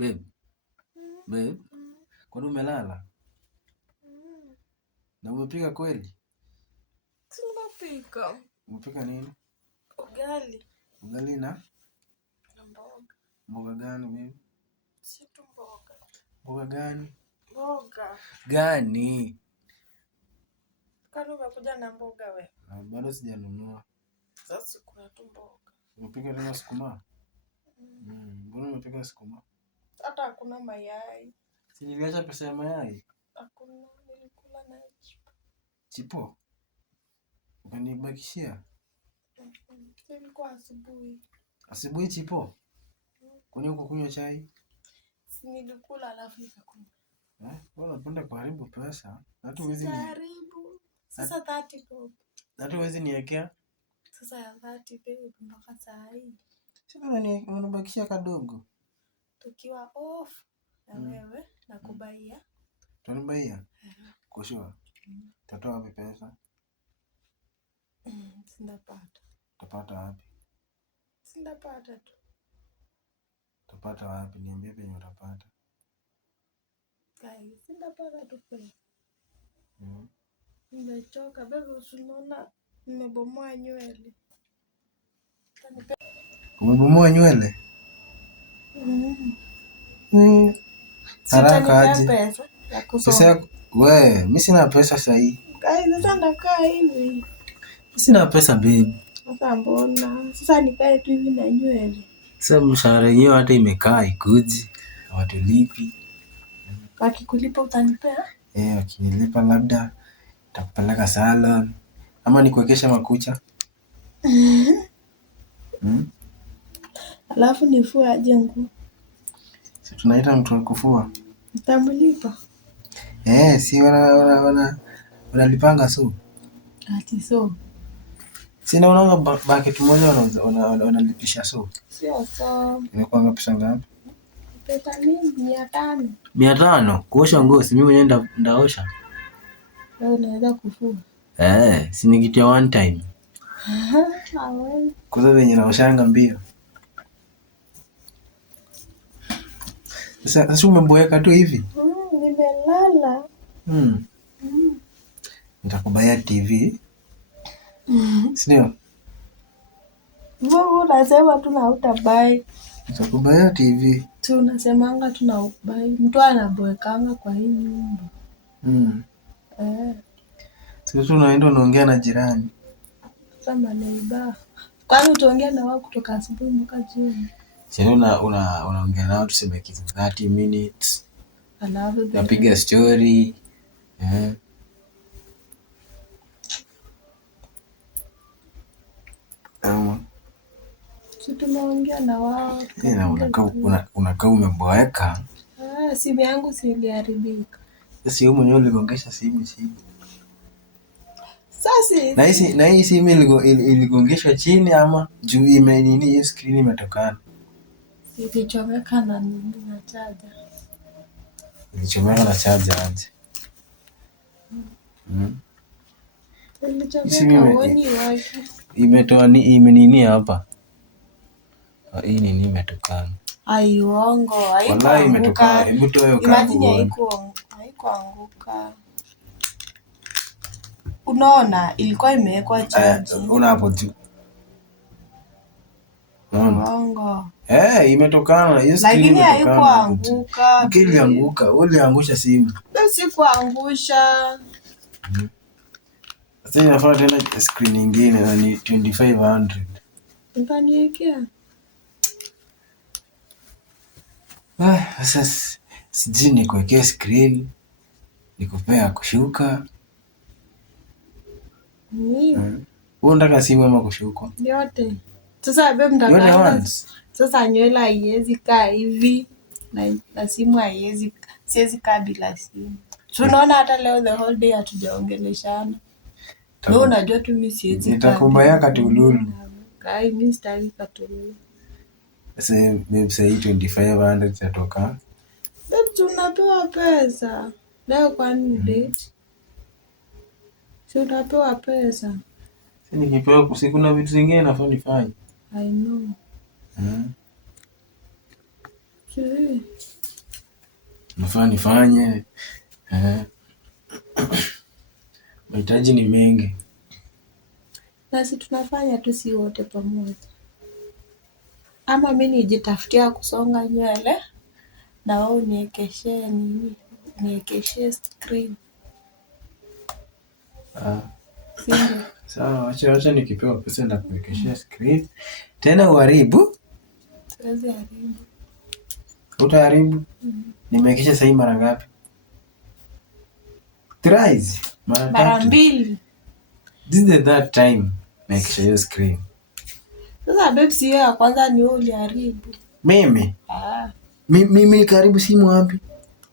Babe, babe, kwani umelala? Na umepika kweli? Tumepika. Umepika nini? Ugali. Ugali na Mboga. mboga gani babe? Si tu mboga. Mboga gani? Mboga. Gani? Kwani umekuja na mboga we? Bado sijanunua. Sasa kuna tu mboga. Umepika tena sukuma? Mbona umepika sukuma? Hata hakuna mayai. Si niliacha pesa ya mayai? Hakuna, nilikula na chipo. Chipo? Ukanibakishia? Ilikuwa asubuhi. Asubuhi chipo? Kwani uko kunywa chai? Si nilikula alafu nikakunywa. Wewe unapenda kuharibu pesa. Hata huwezi haribu. Sasa 30 bob. Hata huwezi niwekea? Sasa ya 30 bob mpaka saa hii. Sasa unanibakishia kadogo. Tukiwa off na wewe na kubaia. Utanibaia? Kushua. Utatoa wapi pesa? Sindapata. Utapata wapi? Sindapata tu. Utapata wapi? Niambie penye utapata. Kai, sindapata tu pesa. Nimechoka. Bebe usiona nimebomoa nywele. Umebomoa nywele? Haraka aje. Sasa wewe, mimi sina pesa sasa hii. Kai, sasa ndakaa hivi. Mimi sina pesa babe. Sasa mbona? Sasa nikae tu hivi na nywele. Sasa mshahara yenyewe hata imekaa ikuji. Hawatulipi. Wakikulipa utanipea? Wakinilipa labda nitakupeleka salon ama nikuwekesha makucha. Alafu nifue aje nguo. Si tunaita mtu wa kufua. Utamlipa? Si wanalipanga so. Ati so. Sina unaona bucket moja wanalipisha so. Sio so. Inakuwa pesa ngapi? Pesa mingi 500. 500 kuosha nguo, si mimi mwenyewe ndaosha. Wewe unaweza kufua? Si ni kitu ya one time. Kwa sababu yenye naoshanga mbio. Sasa umeboeka tu hivi? Nimelala. Nitakubaya TV. Sio? Wewe unasema tu na utabai. Nitakubaya TV. Tu unasemanga tu na ubai. Mtu anaboekanga kwa hii nyumba. Sasa tunaenda unaongea na jirani. Kama neighbor. Kwani utaongea na wao kutoka asubuhi mpaka jioni? Sasa unaongea nao tuseme kitu 30 minutes. Alafu napiga story. Si tunaongea na wao. Unakaa umeboeka. Simu yangu si iliharibika. Sasa wewe mwenyewe uligongesha simu. Sasa na hii simu iligongeshwa chini ama juu hiyo screen imetokana? Ilichomeka na charger. Ilichomeka na charger aje? Imetoa nini hapa? Hii nini imetokana? Uongo, wallahi imetokana. Hebu toa hiyo kabla. Haikuanguka. Unaona ilikuwa imewekwa charge. Una hapo juu. Uongo. Imetokana hiyo screen. Lakini haikuanguka. Ilianguka. Uliangusha simu. Sikuangusha. Sasa inafaa tena screen nyingine na ni 2500. Utaniwekea? Sasa sijui nikuwekea screen, nikupea kushuka. Wewe unataka simu ama kushuka? Yote. Sasa babe mtaka. Sasa nywele haiwezi kaa hivi na simu haiwezi, siwezi kaa bila simu. Tunaona hata leo the whole day hatujaongeleshana. Wewe unajua tu mimi siwezi kaa. Nitakumbaya katululu. Kai mimi sitaki katululu. Sasa babe say 2500 itatoka. Babe tunapewa pesa. Leo kwani date? Si unapewa pesa. Si nikipewa siku na vitu zingine nafaa nifanye. I know. Nafaa nifanye. Mahitaji ni mengi. Basi tunafanya tu si wote pamoja. Ama mimi nijitafutia kusonga nywele na wewe uniekeshee nini? Uniekeshee screen. Sindio? Sawa, acha nikipewa pesa na kuwekeshea screen. Tena uharibu? Siwezi haribu. Utaharibu? Nimewekesha sasa mara ngapi? Thrice. Mara 2. This is the third time naekesha hiyo screen. Sasa babe, si ya kwanza ni wewe uliharibu. Mimi? Mimi karibu simu wapi?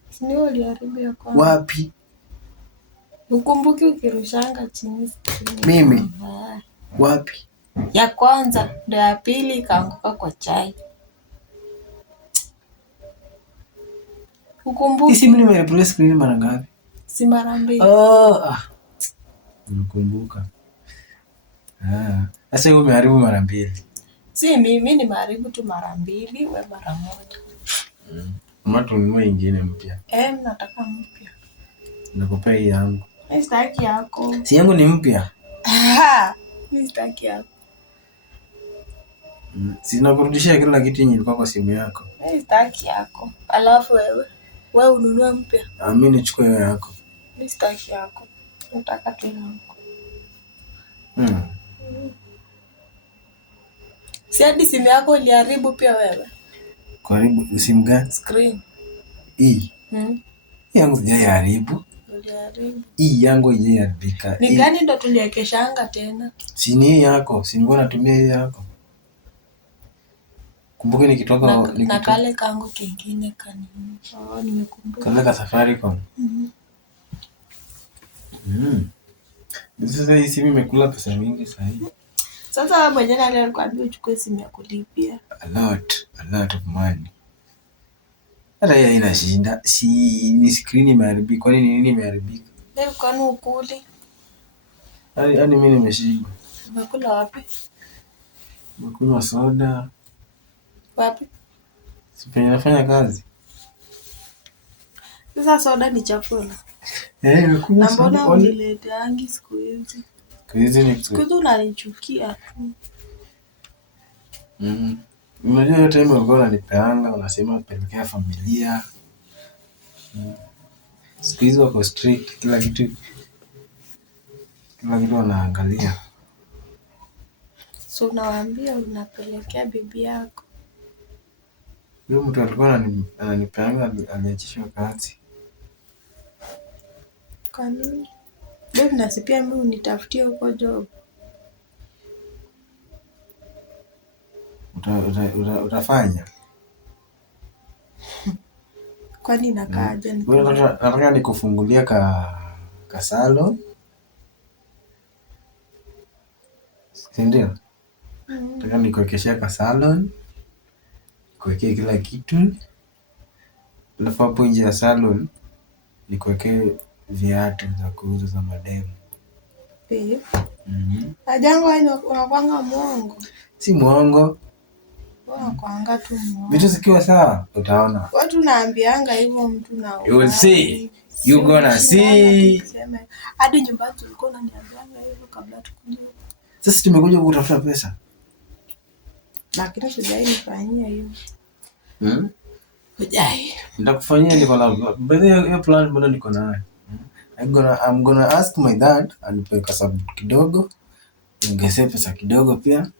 Si ni wewe uliharibu ya kwanza. Wapi? Ukumbuki ukirushanga chini screen. Mimi? Wapi? Ya kwanza, ndio ya pili ikaanguka kwa chai. Ukumbuki? Hii simu nimereplace screen mara ngapi? Si mara 2. Nimekumbuka. Sasa wewe umeharibu mara 2. Si mimi nimeharibu tu mara 2, wewe mara 1. Ama tununue ingine mpya. Nataka mpya. Nakupea hii yangu. Mimi sitaki yako. Si yangu ni mpya. Mimi sitaki yako. Sina kurudishia kila kitu yenye ilikuwa kwa simu yako. Mimi sitaki yako. Alafu wewe ununue mpya. Mimi nichukue hiyo yako. Mimi sitaki yako. Nataka tu yako. Si hadi simu yako iliharibu pia wewe? Karibu simu gani? Screen. Hii. Yangu haijaharibu. Uliharibu. Hii yangu haijaharibika. Ni gani ndo tuliekeshanga tena? Si ni hii yako, si nilikuwa natumia hii yako. Kumbuka nikitoka na kale kangu kingine kanini. Nimekumbuka. Kale ka Safaricom. Sasa hii simu imekula pesa mingi sasa hivi. Sasa wewe mwenyewe nani alikwambia uchukue simu ya kulipia? A lot of money. Hata yeye inashinda. Si ni screen imeharibika. Kwani nini imeharibika? Leo kwani ukuli? Yaani mimi nimeshiba. Umekula wapi? Nimekunywa soda. Wapi? Si penye nafanya kazi. Sasa soda ni chakula. Nimekunywa soda. Na mbona unileteangi siku hizi? Siku hizi unanichukia tu. Unajua hiyo time ulikuwa unanipeanga, unasema pelekea familia. Siku hizi wako strict, kila kitu wanaangalia. So unawaambia unapelekea bibi yako. Huyo mtu alikuwa ananipeanga aliachishwa kazi. Kwa nini? Babe, nasipia mimi unitafutie huko job. Utafanya? Kwani nakaaje? Nataka nikufungulia ka salon. Ndio. Nataka nikuwekeshea ka salon. Kuwekea kila kitu. Alafu hapo nje ya salon nikuwekee viatu za kuuza za mademu. Babe. Ajangu unakuanga mwongo. Si mwongo. Unakuanga tu mwongo. Vitu zikiwa sawa utaona. Watu naambianga hivyo mtu na you will see. You gonna see. Hadi nyumbani tulikuwa unaniambianga hivyo kabla tukuje. Sasa tumekuja kutafuta pesa. Lakini sijai nifanyia hiyo. Hujai. Nitakufanyia niko na hiyo plan bado niko nayo. I'm gonna ask my dad anipe kasabu kidogo. Niongezee pesa kidogo pia.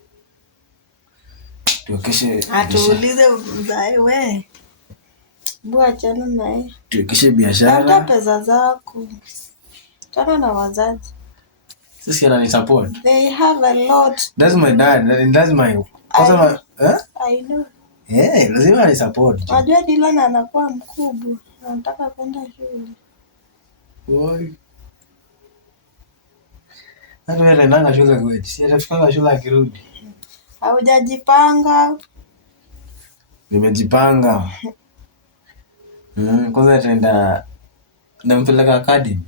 Tuwekeshe. Atuulize mzae wewe. Bua chana naye. Tuwekeshe biashara. Hata pesa zako. Chana na wazazi. Sisi anani support. They have a lot. That's my dad and that's my I know. Lazima ani support. Unajua Dylan anakuwa mkubwa. Anataka kwenda shule. Boy. Hata wewe nenda shule kweli. Si atafika shule akirudi. Haujajipanga. Nimejipanga. Kwanza ataenda nampeleka academy.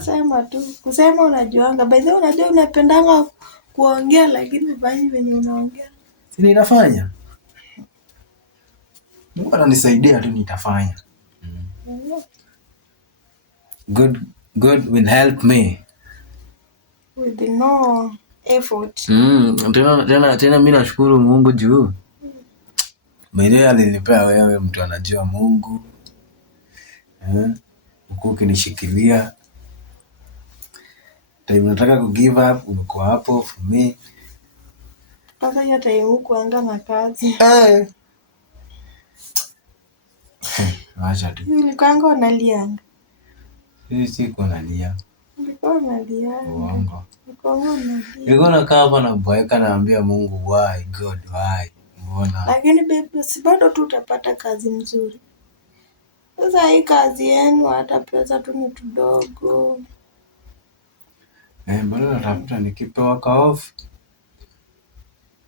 Sema tu. Kusema unajuanga. By the way unajua unapendanga kuongea lakini ufanyi venye unaongea. Si nitafanya. Mungu ananisaidia tu nitafanya. God will help me. With no effort. Tena mimi nashukuru Mungu juu. Mwenyewe alinipea wewe, mtu anajua Mungu. Huku ukinishikilia. Time nataka ku give up, uko hapo for me. Sasa hiyo time huko anga na kazi. Acha tu. Nilikuanga unalianga. Siko nalia. Nilikuwa unalia. Uongo. Nilikuwa nakaa hapa na boeka naambia Mungu why God why. Mbona? Lakini baby si bado tu utapata kazi nzuri. Sasa hii kazi yenu hata pesa tu ni kidogo. Bado natafuta nikipewa ka off.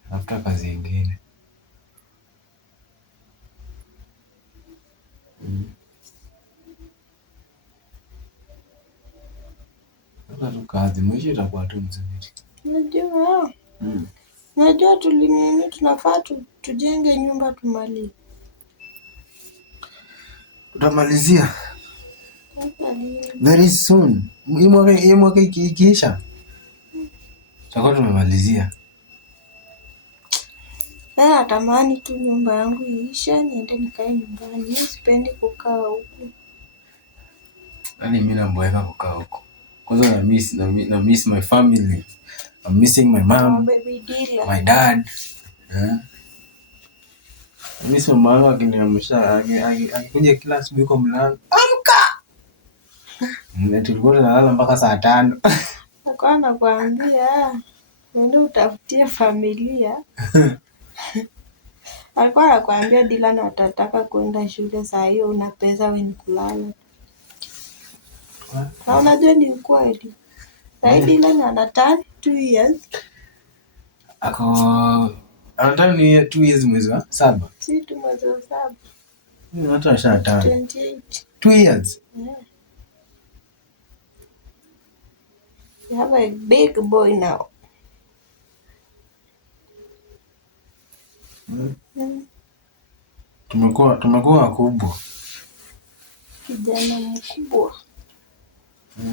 Natafuta kazi nyingine. Sasa tu kazi mwisho itakuwa tu mzuri. Unajua? Unajua tulinini tunafaa tujenge nyumba tumalize. Tutamalizia very soon. Hii mwaka ikiisha tutakuwa tumemalizia. Natamani tu nyumba yangu iishe niende nikae nyumbani. Mimi sipendi kukaa huku. Yaani mimi naboeka kukaa huko. Kwanza na miss my family. I'm missing my mom, my dad. I miss mama yangu akiniamsha akikuja kila asubuhi kwa mlango. Amka! Tulikuwa tunalala mpaka saa 5. Alikuwa anakuambia uende utafutie familia. Alikuwa anakuambia Dylan atataka kwenda shule saa hiyo una pesa wewe ni kulala. Na unajua ni ukweli. Sasa Dylan ana turn 2 years. Anataka ni 2 years mwezi wa 7. Si tu mwezi wa 7. Hata ashatana. 28. 2 years. Yeah. You have a big boy now. Tumekuwa wakubwa. Kijana mkubwa.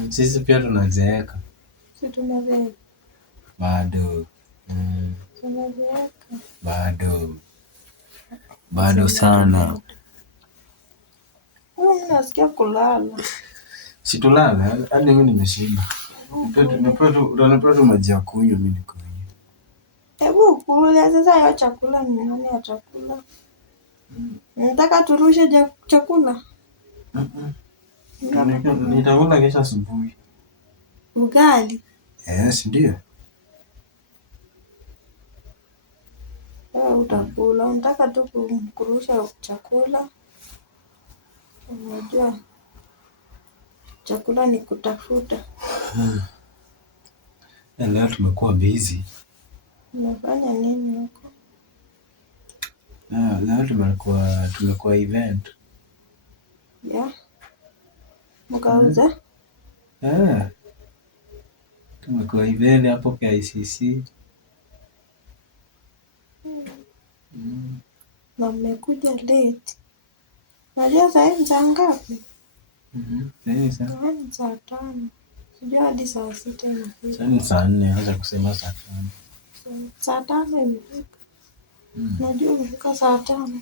Sisi pia tunazeeka. Si tunazeeka. Bado. Tunazeeka. Bado sana. Mimi nasikia kulala. Si tulala, hadi mimi nimeshiba. Unapata tu maji ya kunywa mimi niko hivi. Hebu kula sasa hiyo chakula ni nani atakula? Nataka turushe chakula. Nitakula kesho asubuhi. Ugali. Yes, ndio. Utakula. Nataka tu kurusha chakula. Unajua chakula ni kutafuta. Leo tumekuwa busy. Unafanya nini huko? Leo tumekuwa event. Yeah. Mkauza? Tumekuwa event hapo KICC. Na mmekuja late. Unajua saa hii saa ngapi? Saa 5. Sijui hadi saa 6 imefika. Sasa ni saa 4, acha kusema saa 5. Saa 5 imefika. Najua imefika saa 5.